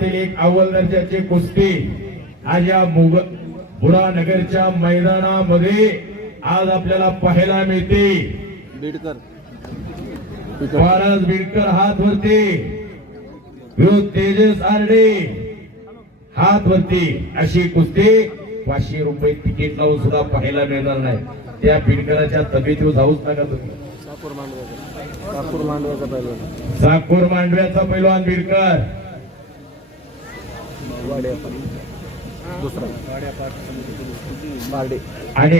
एक अव्वल दर्जाची कुस्ती आज या मुग बुरा नगरच्या मैदानामध्ये आज आपल्याला पाहायला मिळते. बीडकर. महाराज बिडकर हात वरती. विरोध तेजस आरडे हात वरती. अशी कुस्ती पाचशे रुपये तिकीट लावून सुद्धा पाहायला मिळणार नाही. त्या बिडकराच्या तब्येतीवर जाऊच नका तुम्ही. साकूर मांडव्याचा पैलवान बिडकर. आणि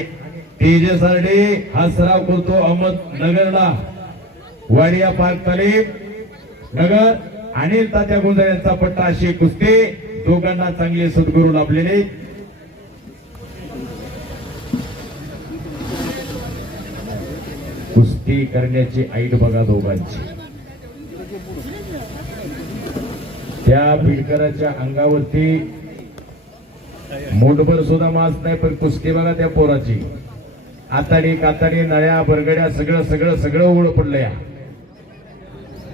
तेजस हा सराव करतो अहमदनगरला वाडिया पार्क तालीम नगर अनिल तात्या गुंजर यांचा पट्टा अशी कुस्ती. दोघांना चांगले सद्गुरू लाभलेले. कुस्ती करण्याची आईट बघा दोघांची. त्या बिडकराच्या अंगावरती मोठभर सुद्धा मास नाही पण कुस्ती बघा त्या पोराची. आताडी काताडी नळ्या बरगड्या सगळं सगळं सगळं उघड पडलं या.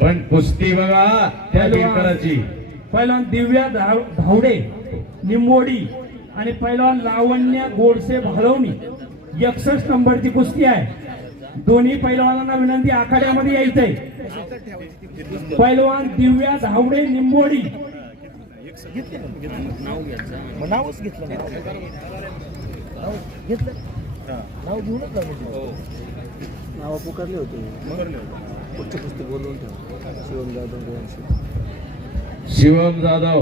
पण कुस्ती बघा त्या बिडकराची. पहिलवान दिव्या धाव- धावडे निंबोडी आणि पहिलवान लावण्य गोडसे भालवणी. एकसष्ट नंबरची कुस्ती आहे. दोन्ही पैलवानांना विनंती आखाड्यामध्ये यायचंय पैलवान दिव्या धावडे निंबोडी. नावच घेतलं नाव. घेतलं? नाव घेऊनच नाव पुकारले होते. पुस्तक बोलवून ठेव. शिवम जाधव यांची. शिवम जाधव.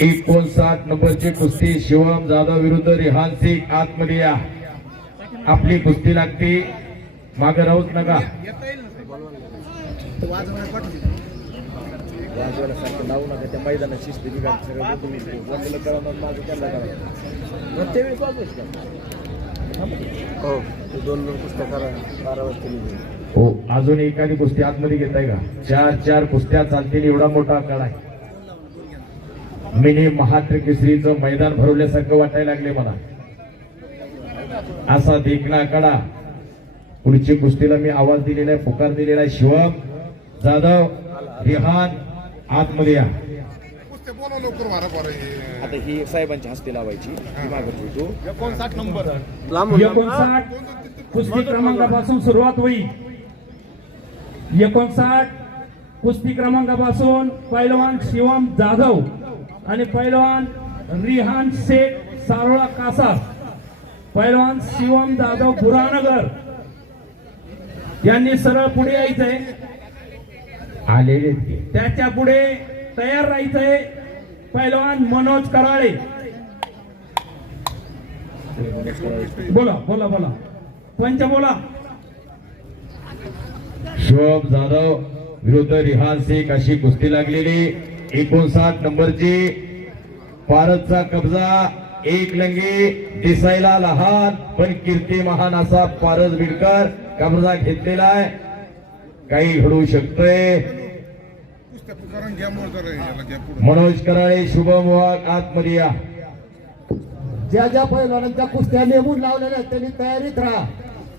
एकोणसाठ नंबरची कुस्ती. शिवम जाधव विरुद्ध रिहान सिंग आतमध्ये या. आपली कुस्ती लागते. मागे राहूच नका. लावू नका. त्या मैदानात शिस्त बिघाड सगळं तुम्ही वाजवलं कळवणार माझं त्यांना करा. प्रत्येक वेळेस वाजवायचं का? हो. ते दोन दोन पुस्तक करा. बारा वाजता निघून. हो अजून एखादी कुस्ती आतमध्ये घेताय का? चार चार कुस्त्या चालतील. एवढा मोठा आकडा आहे. मिनी महात्र केसरीचं मैदान भरवल्यासारखं वाटायला लागले मला. असा देखना आकडा पुढची कुस्तीला मी आवाज दिलेला आहे पुकार दिलेला आहे. शिवम जाधव रिहान आतमध्ये या. कुस्त्या बोला लवकर मारा बरं हे. आता ही साहेबांची हस्ती लावायची. नंबर. एकोणसाठ कुस्ती क्रमांकापासून सुरुवात होईल. एकोणसाठ कुस्ती क्रमांकापासून पैलवान शिवम जाधव आणि पैलवान रिहान शेख सारोळा कासा पैलवान शिवम जाधव बुरानगर यांनी सरळ पुढे यायचंय. आलेले. त्याच्या पुढे तयार राहायचंय पैलवान मनोज कराळे. बोला बोला बोला. पंच बोला. शिवम जाधव विरुद्ध रिहान शेख अशी कुस्ती लागलेली. एकोणसाठ नंबरची. पारतचा कब्जा. एक लंगी दिसायला लहान पण कीर्ती महान असा पारस बिडकर कमजा घेतलेला आहे. काही घडू शकतंय. मनोज कराळे शुभम वाघ आतमध्ये या. ज्या ज्या पैलवानांच्या कुस्त्या नेमून लावलेल्या त्यांनी तयारीत राहा.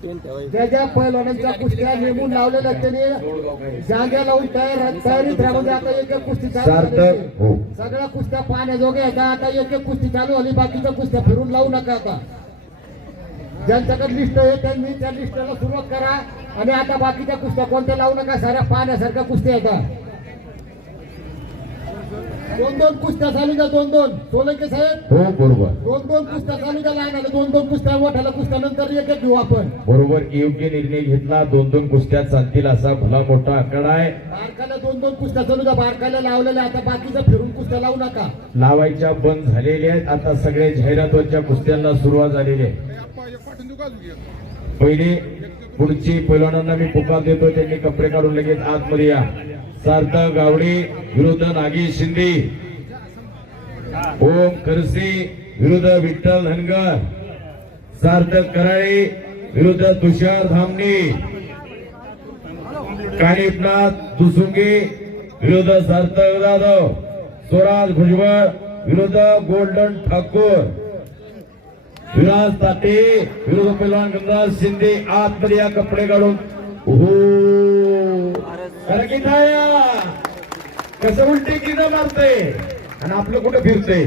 ज्या ज्या पैलवानांच्या कुस्त्या नेमून लावलेल्या आहेत त्यांनी जाग्या लावून तयार तयारीत राहा म्हणजे आता एक एक कुस्ती चालू. हो. सगळ्या कुस्त्या पाहण्याजोग्या आहेत. आता एक एक कुस्ती चालू झाली बाकीच्या कुस्त्या फिरून लावू नका आता. ज्यांच्याकडे लिस्ट आहे त्यांनी त्या लिस्टला सुरुवात करा. आणि आता बाकीच्या कुस्त्या कोणत्या लावू नका साऱ्या पाहण्यासारख्या कुस्त्या येतात दोन दोन कुस्त्या चालू द्या दोन दोन. सोलंके साहेब? हो बरोबर. दोन दोन कुस्त्या चालू द्या लहानाला दोन दोन कुस्त्या मोठ्याला कुस्त्या नंतर एक एक घेऊ आपण. बरोबर योग्य निर्णय घेतला दोन दोन कुस्त्या चालतील असा भला मोठा आकडा आहे. बारकाला दोन दोन कुस्त्या चालू द्या बारकाला लावलेल्या आता बाकीचं फिरून कुस्त्या लावू नका. लावायच्या बंद झालेल्या आहेत आता सगळे जाहिरातवरच्या कुस्त्यांना सुरुवात झालेली आहे. हे का? पहिले पुढची पैलवानांना मी पुकार देतो त्यांनी कपडे काढून लगेच आतमध्ये या. सार्थक गावडे विरुद्ध नागेश शिंदे. ओम खरसे विरुद्ध विठ्ठल हनगर सार्थक कराळे विरुद्ध तुषार धामणे. कानिपनाथ दुसुंगे विरुद्ध सार्थक जाधव. स्वराज भुजबळ विरुद्ध गोल्डन ठाकूर. विराज ताटे विरुद्ध पहिलवान गंगाराज शिंदे आतमध्ये या कपडे काढून हो कसं उलटे किनं मारते आणि आपलं कुठं फिरते